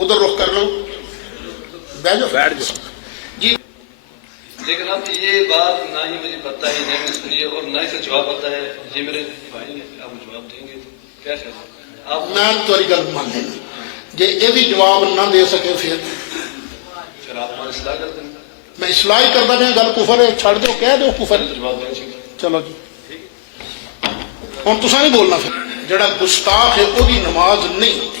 उधर रुख कर लो, बैठ जाओ जी। लेकिन अब ये बात ना ही मुझे पता है, ना मैंने सुनी है और ना ही से जवाब आता है। ये मेरे भाई ने आप जवाब देंगे तो क्या कहते आप? मैं तुम्हारी गल मान लेना, जे ये भी जवाब ना दे सके फिर आप हमारी सलाह कर दें। मैं इसलाह ही करता मैं गल कुफर है, छड़ दो, कह दो कुफर। जवाब देना चाहिए। चलो जी, हम तुसा नहीं बोलना। फिर जड़ा गुस्ताख है ओदी नमाज नहीं होती।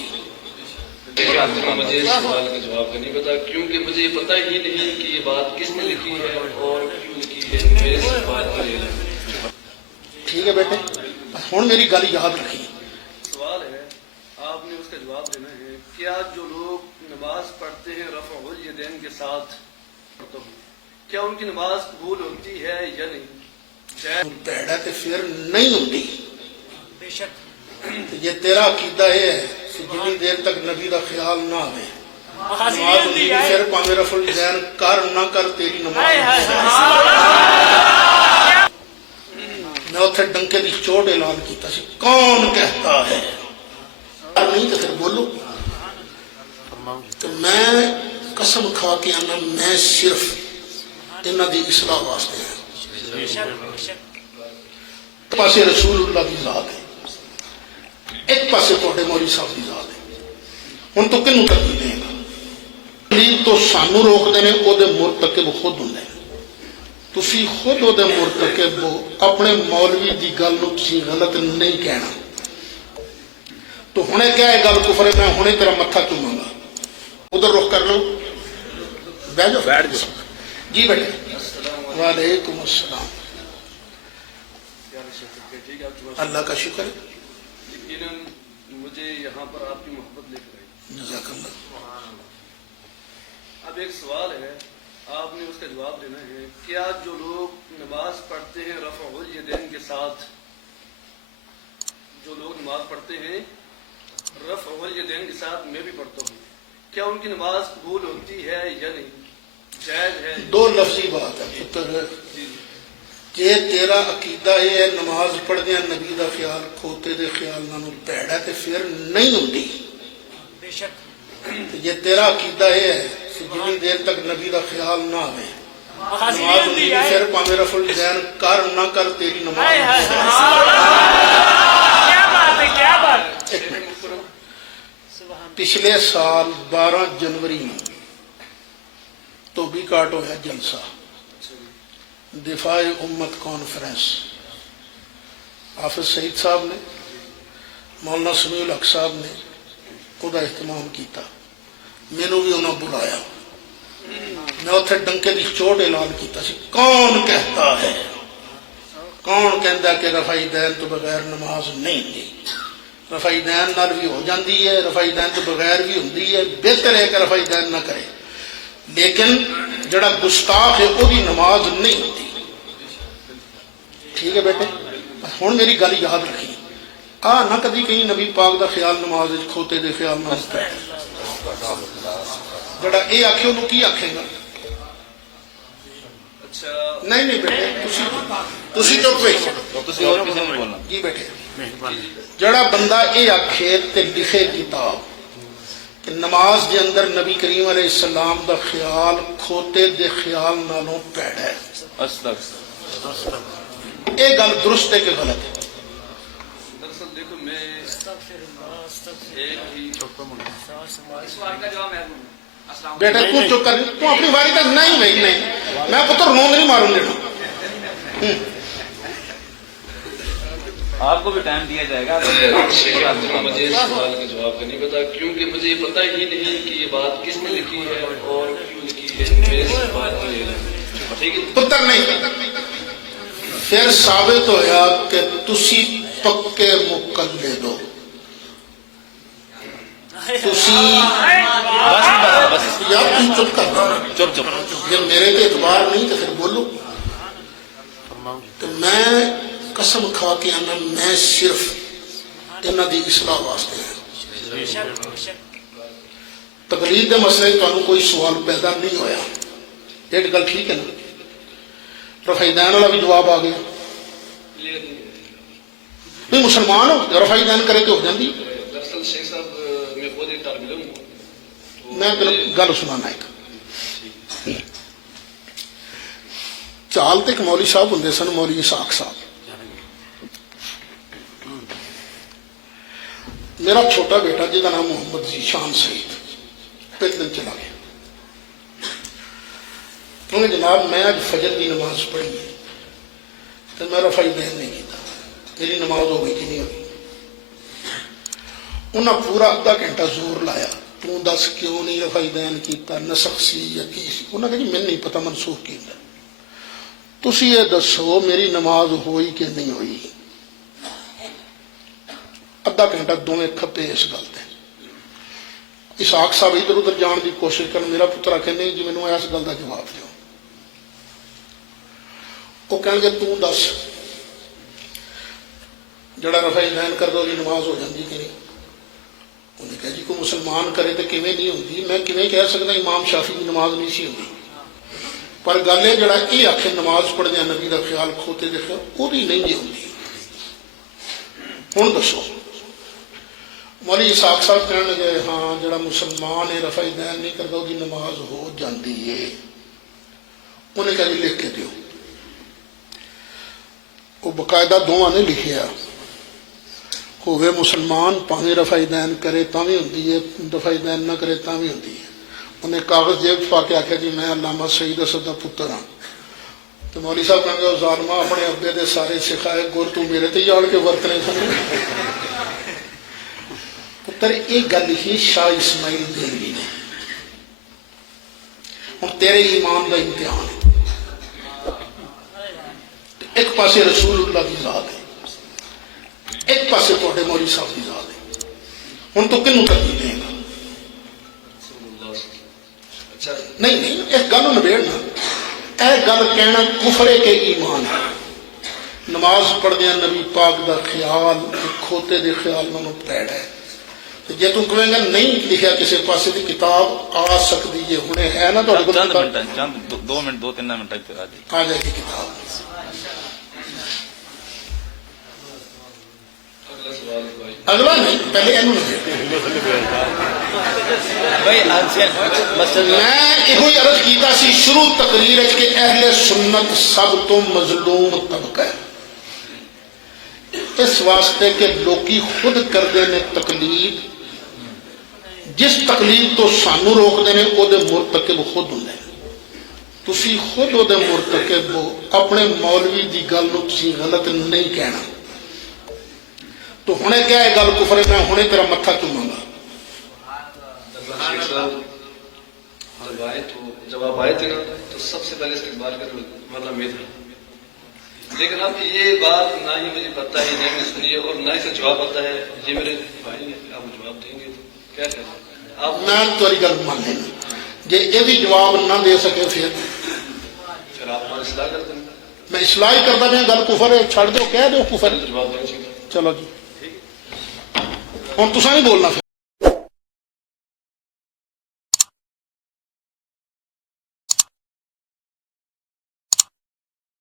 मुझे इस सवाल का जवाब नहीं पता, क्योंकि मुझे ये पता ही नहीं कि ये बात किसने लिखी है और क्यों लिखी है। मेरे इस बात पर ठीक है बेटे, हुण मेरी गल याद रखी। सवाल है, आपने उसका जवाब देना है। क्या जो लोग नमाज पढ़ते हैं रफ़उल यदैन के साथ, तो क्या उनकी नमाज कबूल होती है या नहीं? भैड़ा तो फिर नहीं होती। बेशक ये तेरा अकीदा है कि जितनी देर तक नबी का ख्याल ना आवे नमाज होती है, फिर भावे रफ़ुल यदैन कर ना कर तेरी नमाज। मैं उथे डंके की चोट ऐलान किया, कौन कहता है नहीं तो फिर बोलो। तो मैं कसम खा के आना, मैं सिर्फ इन्हां दी इसलाह वास्ते है। एक पासे रसूलुल्लाह की जात है, एक पासे तुहाडे मौलवी साहब की जात है। हुण तू किहनूं तरजीह देगा? तकलीफ तो सानू रोकते हैं, ओहदे मुरतकिब खुद हुंदे ने। तुसी खुद ओहदे मुरतकिब हो, अपने मौलवी की गल नूं तुसी गलत नहीं कहना। तो हुणे क्या है गल कुफर है, मैं हुणे तेरा मत्था चूमांगा। उधर रुख कर लो, बैठ जाओ जी बेटे। वालेकुम अस्सलाम। अल्लाह का शुक्र है, यकीनन मुझे यहाँ पर आपकी मोहब्बत लेकर आई। जज़ाकल्लाह। अब एक सवाल है, आपने उसका जवाब देना है। क्या जो लोग नमाज पढ़ते हैं रफ़उल यदैन के साथ, जो लोग नमाज पढ़ते हैं रफ़उल यदैन के साथ, मैं भी पढ़ता हूँ, क्या उनकी नमाज कबूल होती है या नहीं? जायज़ है? दो लफ्जी बात है पुत्र। जे तेरा अकीदा है नमाज पढ़दियां नबी का ख्याल खोते दे ख्याल नालों भैड़ा ते फिर नहीं होती। बेशक जे तेरा अकीदा है कि जितनी देर तक नबी का ख्याल ना आवे नमाज होती है, फिर भावे रफ़ुल यदैन कर ना कर तेरी नमाज। पिछले साल 12 जनवरी में तोबीकाट होया जलसा, दिफाए उम्मत कॉन्फ्रेंस। हाफिज सईद साहब ने, मौलाना समीउल हक साहब ने उसका एहतमाम किया। मैनू भी उन्होंने बुलाया, मैं उथे डंके की चोट ऐलान किया। कौन कहता है, कौन कहता कि रफ़ाइदैन तो बगैर नमाज नहीं होती? रफ़ाइदैन नाल भी हो जाती है, रफ़ाइदैन तो बगैर भी होती है। बेहतर है कि रफ़ाइदैन ना करे, लेकिन जड़ा गुस्ताख है ओदी नमाज नहीं होती। ठीक है बेटे, हुण मेरी गल याद रखी। आ ना कदी कहीं नबी पाक का ख्याल नमाज खोते दे ख्याल ना होता है। जड़ा ये आखे उन्होंने की आखेगा? अच्छा नहीं नहीं बेटे, तुसी चुप रहो जी बेटे। जड़ा बंदा ये आखे ते लिखे किताब कि नमाज के अंदर नबी करीम अलैहिस्सलाम का ख्याल खोते दे ख्याल नालों भैड़ा है, ये गल दुरुस्त है कि गलत है? दरअसल देखो, मैं एक ही सवाल का जवाब है। बेटा तू चुप कर, तू अपनी बारी तक नहीं भाई नहीं, मैं पुत्र रोंद नहीं मारूं देना। आपको भी टाइम दिया जाएगा। मुझे इस सवाल का जवाब नहीं पता, क्योंकि मुझे ये पता ही नहीं कि ये बात किसने लिखी है और क्यों लिखी है। मेरे इस बात पर ठीक है पुत्र नहीं, फिर साबित होया कि तुसी पक्के मुकल्लिद हो। तुसी यार तू चुप कर, चुप जब मेरे पे एतबार नहीं तो फिर बोलो। तो मैं कसम खा के आना, मैं सिर्फ इन्हां दी इसलाह वास्ते है। तकलीद के मसले तुहानू कोई सवाल पैदा नहीं होया, एक गल ठीक है ना? रफ़ाइदैन वाला भी जवाब आ गया। नहीं मुसलमान हो, रफ़ाइदैन करे तो हो जाती। दरअसल शेख साहब मैं खुद एक तालिब इल्म हूं, میں تینوں گل سنانا ایک چال تے ایک مولوی صاحب ہوں سن مولوی اسحاق صاحب میرا چھوٹا بیٹا جہاں نام محمد ذیشان سعید ایک دن چلا گیا انہیں جناب میں آج فجر کی نماز پڑھی ہے تو میں رفع دین نہیں کیتا میری نماز ہو گئی کہ نہیں ہوئی انہیں پورا آدھا گھنٹہ زور لایا تو دس کیوں نہیں رفع دین کیتا نسخ سی یا کی سی انہوں نے کہا جی میں نہیں پتا منسوخ کیتا تسی یہ دسو میری نماز ہوئی کہ نہیں ہوئی ادھا گھنٹہ دونوں کھپے اس گل تے اسحاق صاحب ادھر ادھر جان کی کوشش کر میرا پتر آخر نہیں جی مینوں اس گل کا جواب دیو وہ کہن گے تو دس جڑا رفع دین کر دو جی نماز ہو جاتی کہ نہیں انہیں کہا جی کوئی مسلمان کرے تو کیویں نہیں ہوتی میں کیویں کہہ سکتا امام شافی کی نماز نہیں سی ہوتی پر گل ہے جڑا یہ آخر نماز پڑھدیا نبی کا خیال کھوتے دے خیال وہی نہیں ہوتی ہوں دسو مولوی اسحاق صاحب کہنے لگے ہاں جڑا مسلمان ہے رفع دین نہیں کرتا وہ نماز ہو جاتی ہے انہیں کہا جی لکھ کے دیو وہ باقاعدہ دونوں نے لکھیا ہوئے مسلمان پاویں رفع دین کرے تا بھی ہوتی ہے رفع دین نہ کرے تا بھی ہوتی ہے انہیں کاغذ جیب پا کے آخیا جی میں علامہ سعید اسد کا پتر ہاں تو مولوی صاحب کہیں گے ظالمہ اپنے ابے دے سارے سکھائے گر تو میرے تے جان کے ورتنے سن پتر یہ گل ہی شاہ اسماعیل دہلوی نے ہوں تیرے ایمان کا امتحان ہے ایک پاسے رسول اللہ کی ذات ہے ایک پاسے تھوڑے مولوی صاحب کی ذات ہے ہوں تو کنوں ترجیح دیں گا نہیں نہیں اس گل نبیڑنا اے گل کہنا کفر کے ایمان ہے نماز پڑھدیا نبی پاک دا خیال کھوتے دے خیال میں پیڑ ہے جی تم کہیں گا نہیں لکھا کسی پاسے دی کتاب آ سکتی ہے ہوں ہے نا چند دو منٹ دو تین منٹ آ جائے گی کتاب اگلا نہیں پہلے میں یہ عرض کیتا سی شروع تقریر کہ اہل سنت سب تو مظلوم طبقہ ہے اس واسطے کہ لوکی خود کرتے ہیں تقلید جس تقلید تو سانو روکتے ہیں وہ مرتکب خود ہوں تسی خود وہ مرتکب ہو اپنے مولوی دی گل نو تسی غلط نہیں کہنا تو ہنے کیا ہے گل کفر میں ہنے تیرا متھا چوماں گا جب آپ آئے تھے نا تو سب سے پہلے استقبال کر مطلب میں تھا لیکن اب یہ بات نہ ہی مجھے پتہ ہے نہ میں سنی ہے اور نہ ہی سے جواب پتہ ہے یہ میرے بھائی ہیں آپ جواب دیں گے کیا کہتے آپ میں تیری گل مان لینا جی یہ بھی جواب نہ دے سکے پھر آپ ہماری اصلاح کرتے ہیں میں اصلاح ہی کرتا میں گل کفر ہے چھڑ دو کہہ دو کفر جواب دیں چلو چلو جی ہوں تساں نہیں بولنا پھر